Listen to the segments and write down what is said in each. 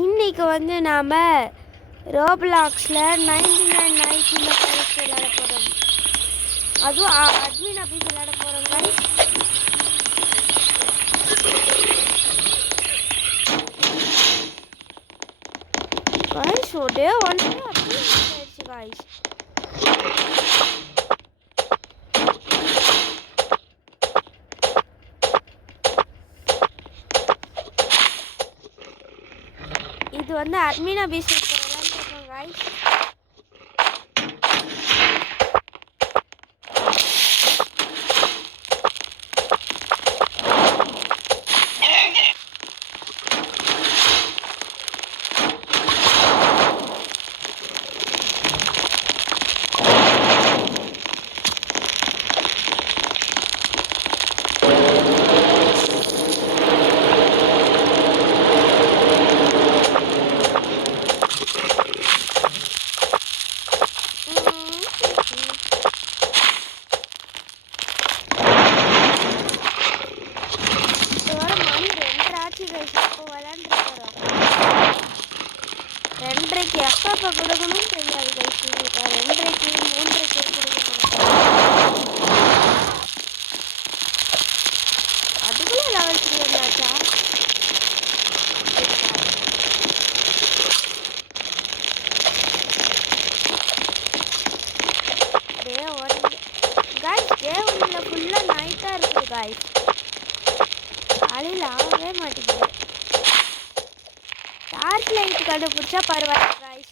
இன்னைக்கு வந்து நாம் ரோப்ளாக்ஸில் 99 நைட்ஸ் இந்த ஃபாரஸ்ட் விளையாட போகிறோம். அதுவும் அட்மின் ஆஃபீஸ் விளையாட போகிறோம் guys. ஒரே ஒன் அட்மின் ஆயிடுச்சு guys. இது வந்து அட்மின் ஆஃபீஸ் விளையாண்டுருக்கோம் guys. ரெண்டரைக்கு எப்போ கொடுக்கணும்னு தெரியாது கைஸ். ரெண்டரைக்கு 3:30 கொடுக்கணும். அதுக்குள்ள லெவல் 3 வந்தாச்சா? டே 1 கைஸ், டே 1ல ஃபுல்லாக நைட்டாக இருக்குது கைஸ். காலையில் ஆகவே மாட்டேங்குது. டார்க் லைட் கண்டுபிடிச்சா பரவாயில்ல guys.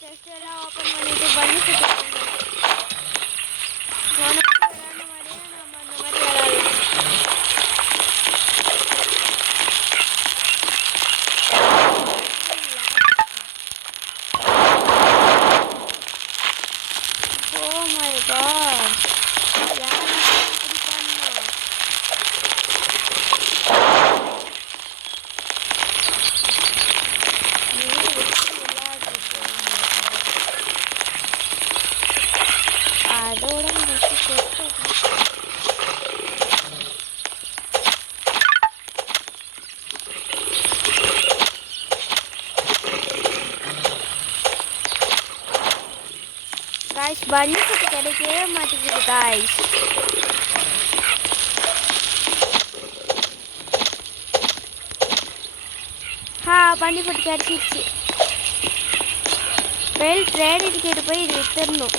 டெஸ்ட் எல்லாம் ஓப்பன் பண்ணிட்டு பண்ணி guys, bunny food கிடைக்கவே மாட்டேங்குது guys. bunny food கிடைச்சிருச்சு. வெல் ட்ரேட் கேட்டு போய் இது வித்துடணும்.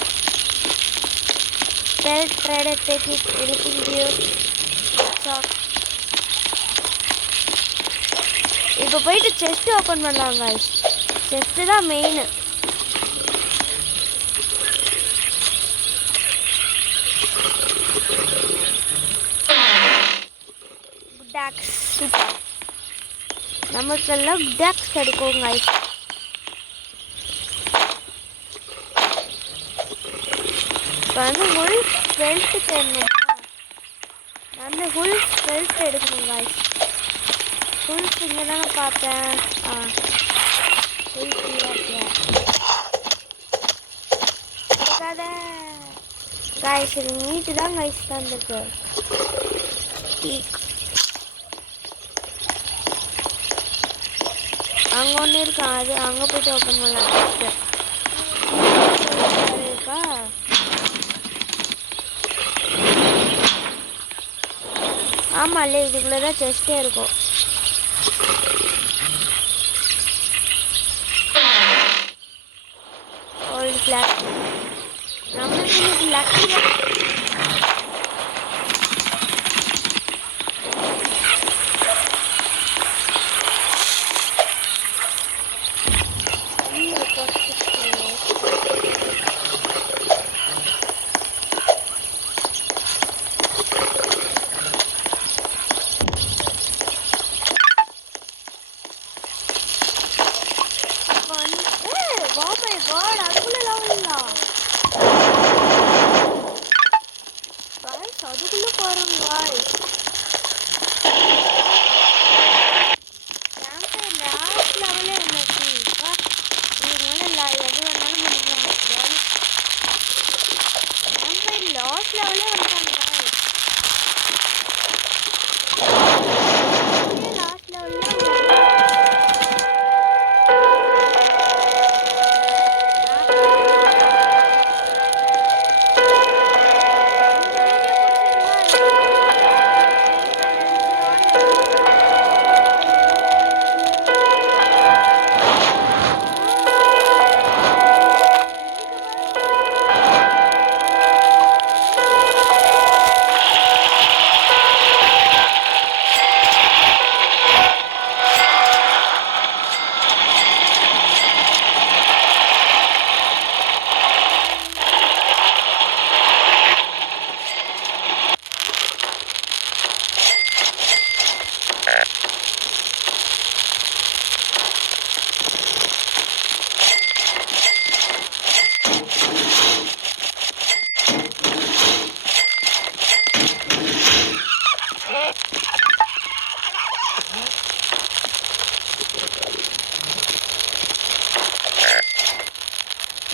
Well trade take it anything you. இப்போ போயிட்டு செஸ்ட் ஓப்பன் பண்ணலாம் guys. செஸ்ட் தான் மெயின். சூப்பர், நமக்கெல்லாம் டேக்ஸ் கிடைக்கும் guys. இப்போ வந்து ஹுல்ஃப் பெல்ட் தேடணுமா? அந்த ஹுல்ஃப் பெல்ட் எடுக்கணும் guys. ஹுல்ஃப் இங்கே தானே பார்த்தேன். ஹுல்ஃப் இருக்காத guys. இது மீட்டு தான் guys தந்துருக்கு. அங்கே ஒன்று இருக்கா, அது அங்கே போய்ட்டு ஓப்பன் பண்ணலாம். இருக்கா? ஆமாம் இல்லை, இதுக்குள்ளே தான் செஸ்டே இருக்கும். ஓல்டு ஃப்ளாக் நம்மளுக்கு இன்னைக்கு லக்கி.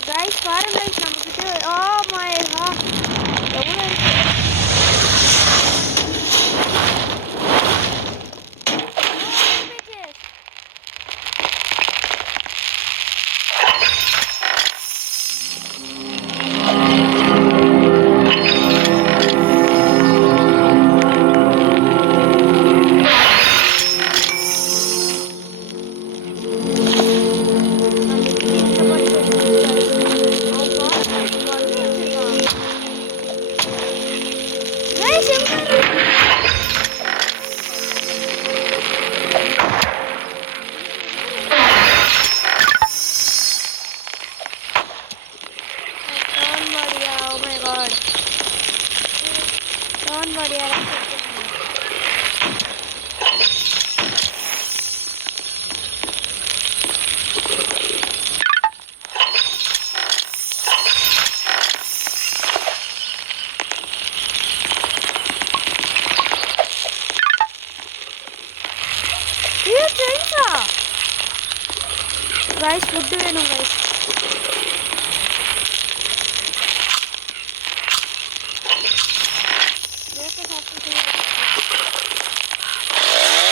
guys பாருங்க guys நமக்கு oh my god எவ்வளவு இருக்கு guys food வேணும் guys வேக்க சாப்பிட்டு போயிட்டு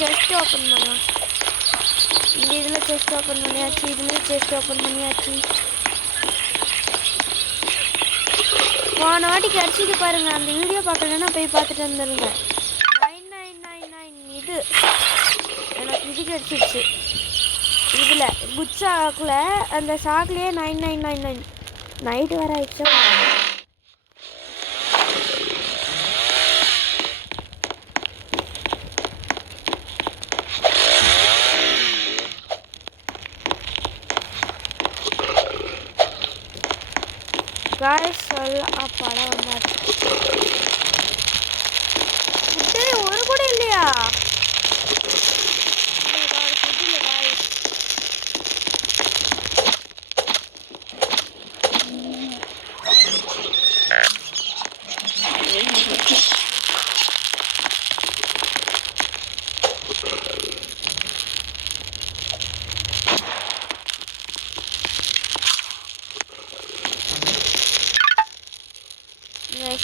செஸ்ட் ஓப்பன் பண்ணலாம் இந்த இதில் செஸ்ட் ஓப்பன் பண்ணியாச்சு இதுலேயும் செஸ்ட் ஓப்பன் பண்ணியாச்சு போன வாட்டி கிடச்சிது பாருங்க அந்த வீடியோ பார்க்கலன்னா போய் பார்த்துட்டு வந்துருங்க 9999 இது எனக்கு இது கிடச்சிருச்சு இதில் குட் சாக்கில் அந்த சாக்லேயே 9999 நைட்டு வர ஆயிடுச்சா guys சொல்ல அப்பாடா வந்தாச்சு ஃபுட்டு ஒரு கூட இல்லையா ஃபுட் இல்லை guys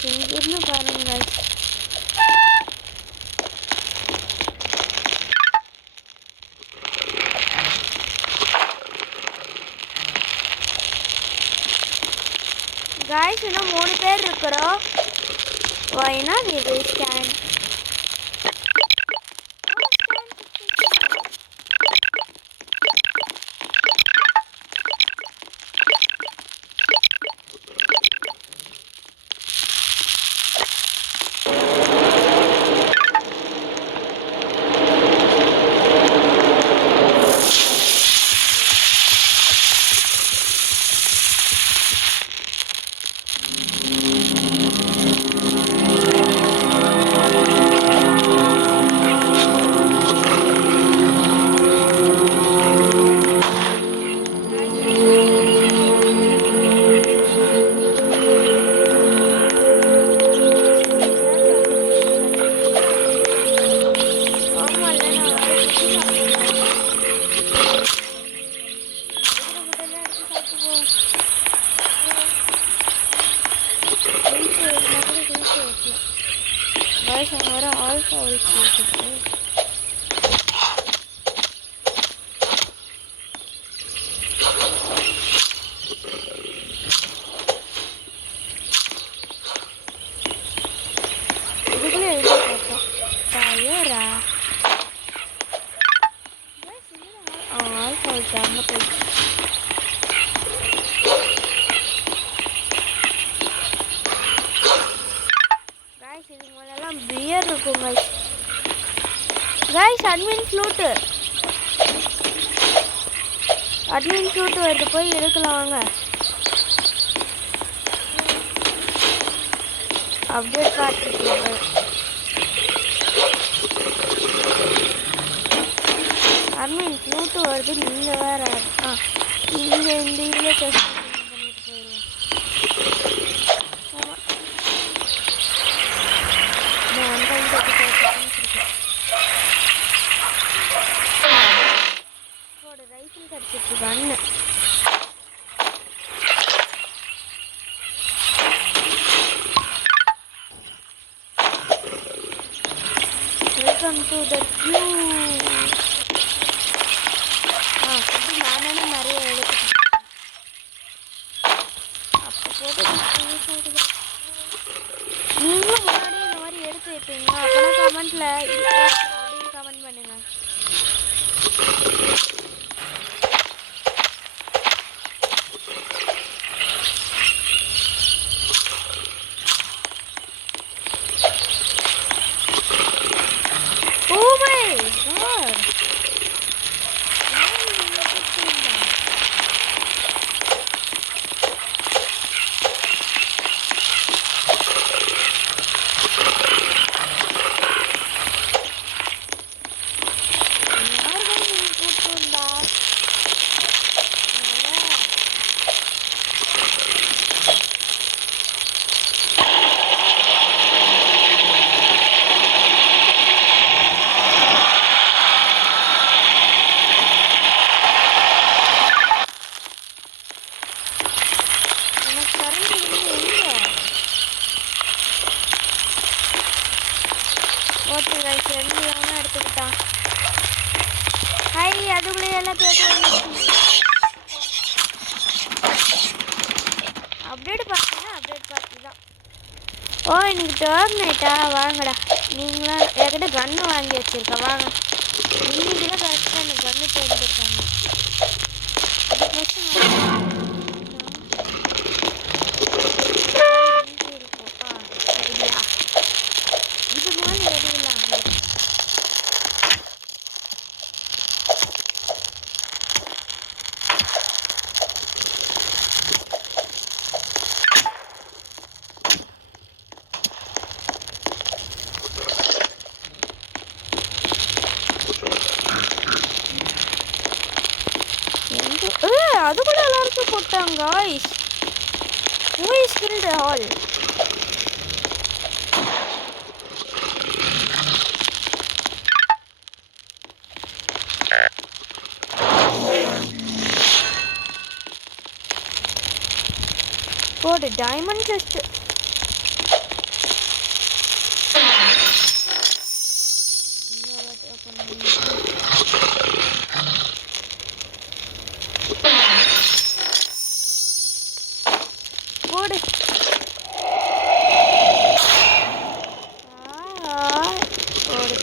இங்கிருந்து பாருங்க guys இன்னும் 3 பேர் இருக்கிறோம் why not we will stand வர ஆல்ஃபா வச்சுருக்கு. இதுக்குள்ளே எழுதி பார்த்தோம் டயரா ஆல்ஃபா வச்சு அங்கே போயிடுச்சு. இதுக்கு மேலெல்லாம் பியர் இருக்கும் கைஸ். கைஸ் அட்மின் ஃப்ளூட்டு வருது, போய் எடுக்கலாம் வாங்க. அப்டேட் பார்த்துக்கலாம். அட்மின் ஃப்ளூட்டு வருது, நீங்கள் வேறு நீங்கள் இந்த இதில் டெஸ்ட் பண்ணிட்டு போயிடுவோம். ரைஃபிள் கிடச்சிட்டு கண்ணு. Welcome to the queue. Food நானே நிறைய எடுத்துட்டேன். அப்போ போட்டு நீங்களும் முன்னாடி இந்த மாதிரி எடுத்து வைப்பீங்க. அப்போனா கமெண்ட்டில் அப்படின்னு கமெண்ட் பண்ணுங்க. எடுத்துக்கிட்டான். ஹை அதுக்குள்ளே எல்லாம் கேட்டு அப்டேட் பார்த்தீங்கன்னா அப்டேட் பார்த்து தான். ஓ இன்னைக்கு டர்ன் நைட்டா? வாங்கடா. நீங்களாம் என்கிட்ட கன்று வாங்கி வச்சுருக்க வாங்க. இன்னைக்கு தான் கரெக்டாக எனக்கு கன்று தேர்ந்துருக்காங்க. அது பிரச்சனை அதுக்குள்ள எல்லாருக்கும் போட்டாங்க. guys who is killed all? போடு டைமண்ட் செஸ்ட். போடு போடு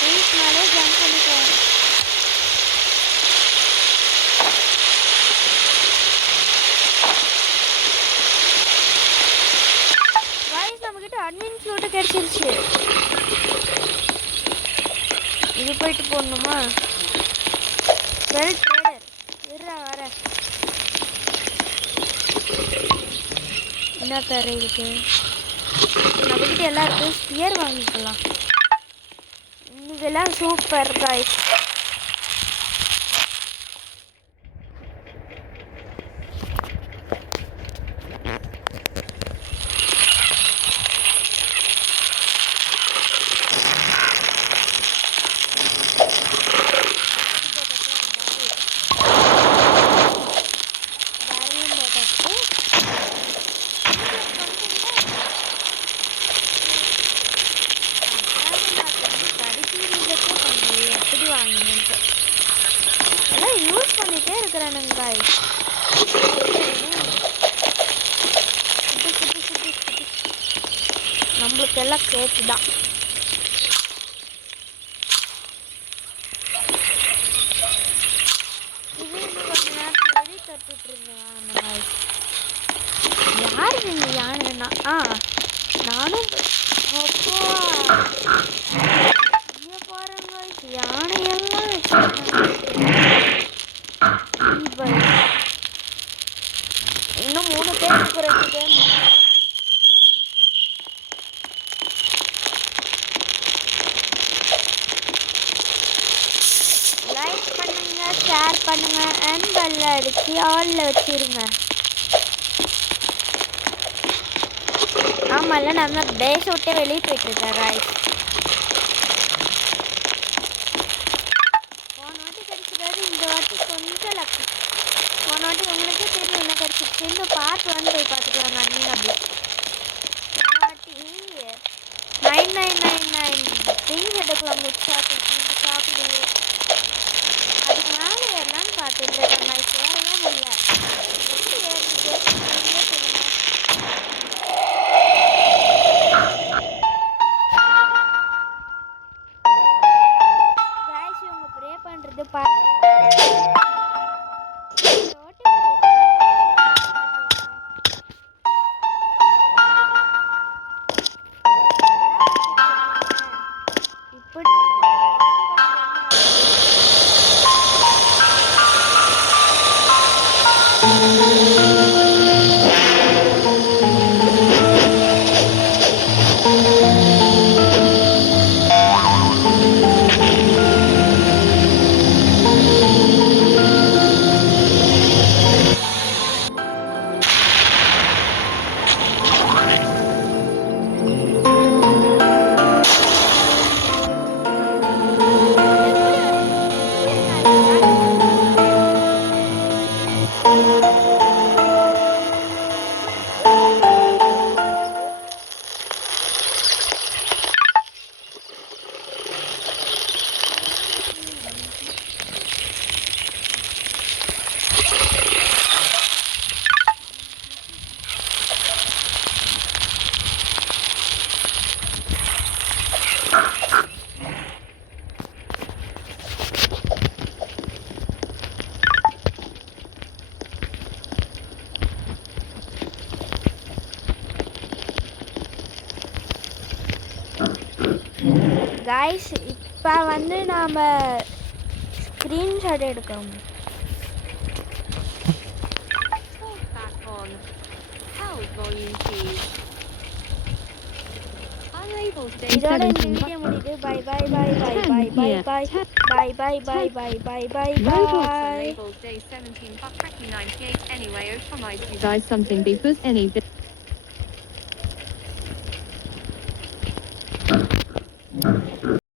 ட்ரீஸ் மேலே ஜம்ப் பண்ணிட்டேன். காய்ஸ் நம்மக்கிட்ட அட்மின் ஃப்ளூட்டு கிடைச்சிருச்சு. இது போயிட்டு போடணுமா? வெல் ட்ரேடர் இருறா வர. என்ன தர இருக்கு? நம்மக்கிட்ட எல்லாருக்கும் ஸ்பியர் வாங்கிக்கலாம். இதெல்லாம் சூப்பர் காய்ஸ். யூஸ் பண்ணிட்டே இருக்கிறானுங்க காய்ஸ். நம்மளுக்கு எல்லாம் கேட்டுதான். இது இன்னும் கொஞ்ச நேரத்தில் வெளி தட்டுட்டு இருந்தேன் காய்ஸ். யார் இந்த யானைன்னா நானும் அப்போ இங்கே பாருங்க காய்ஸ், யானையெல்லாம் இன்னும் 3 பேர் இருக்கிறதுக்கு. லைக் பண்ணுங்க, ஷேர் பண்ணுங்க, அண்ட் பெல் அடிச்சு ஆல்ல வச்சிருங்க. ஆமாம்ல, நம்ம பேஸ் விட்டே வெளியே போயிட்டு இருக்கேன் காய்ஸ். போன வாட்டி கிடைச்சிடாது, இந்த வாட்டி கொஞ்சம் லக்கு. போன வாட்டி உங்களுக்கே தெரியும் என்ன கிடைச்சிருச்சு. இந்த பார்ட் 1 போய் பார்த்துட்டு வாங்க. அண்ணன் அப்படி போன வாட்டி 9999 திங்ஸ் எடுக்கலாம். சாப்பிடுவோம். அதுக்கு மேலே ஏறலான்னு பார்த்துட்டு நான் சேரவே முடியல. எப்படி ஏறிட்டு நீங்களே சொல்லுங்க. காய்ஸ் இவங்க ப்ரே பண்ணுறது இப்படி காய்ஸ் இப்போ வந்து நாம் ஸ்க்ரீன்ஷாட் எடுக்கிறோம். இதோட இந்த வீடியோ முடியுது. Bye bye bye bye bye bye bye bye bye bye bye bye bye bye. Day 17 but 98 anyway. Oh my, you guys something because any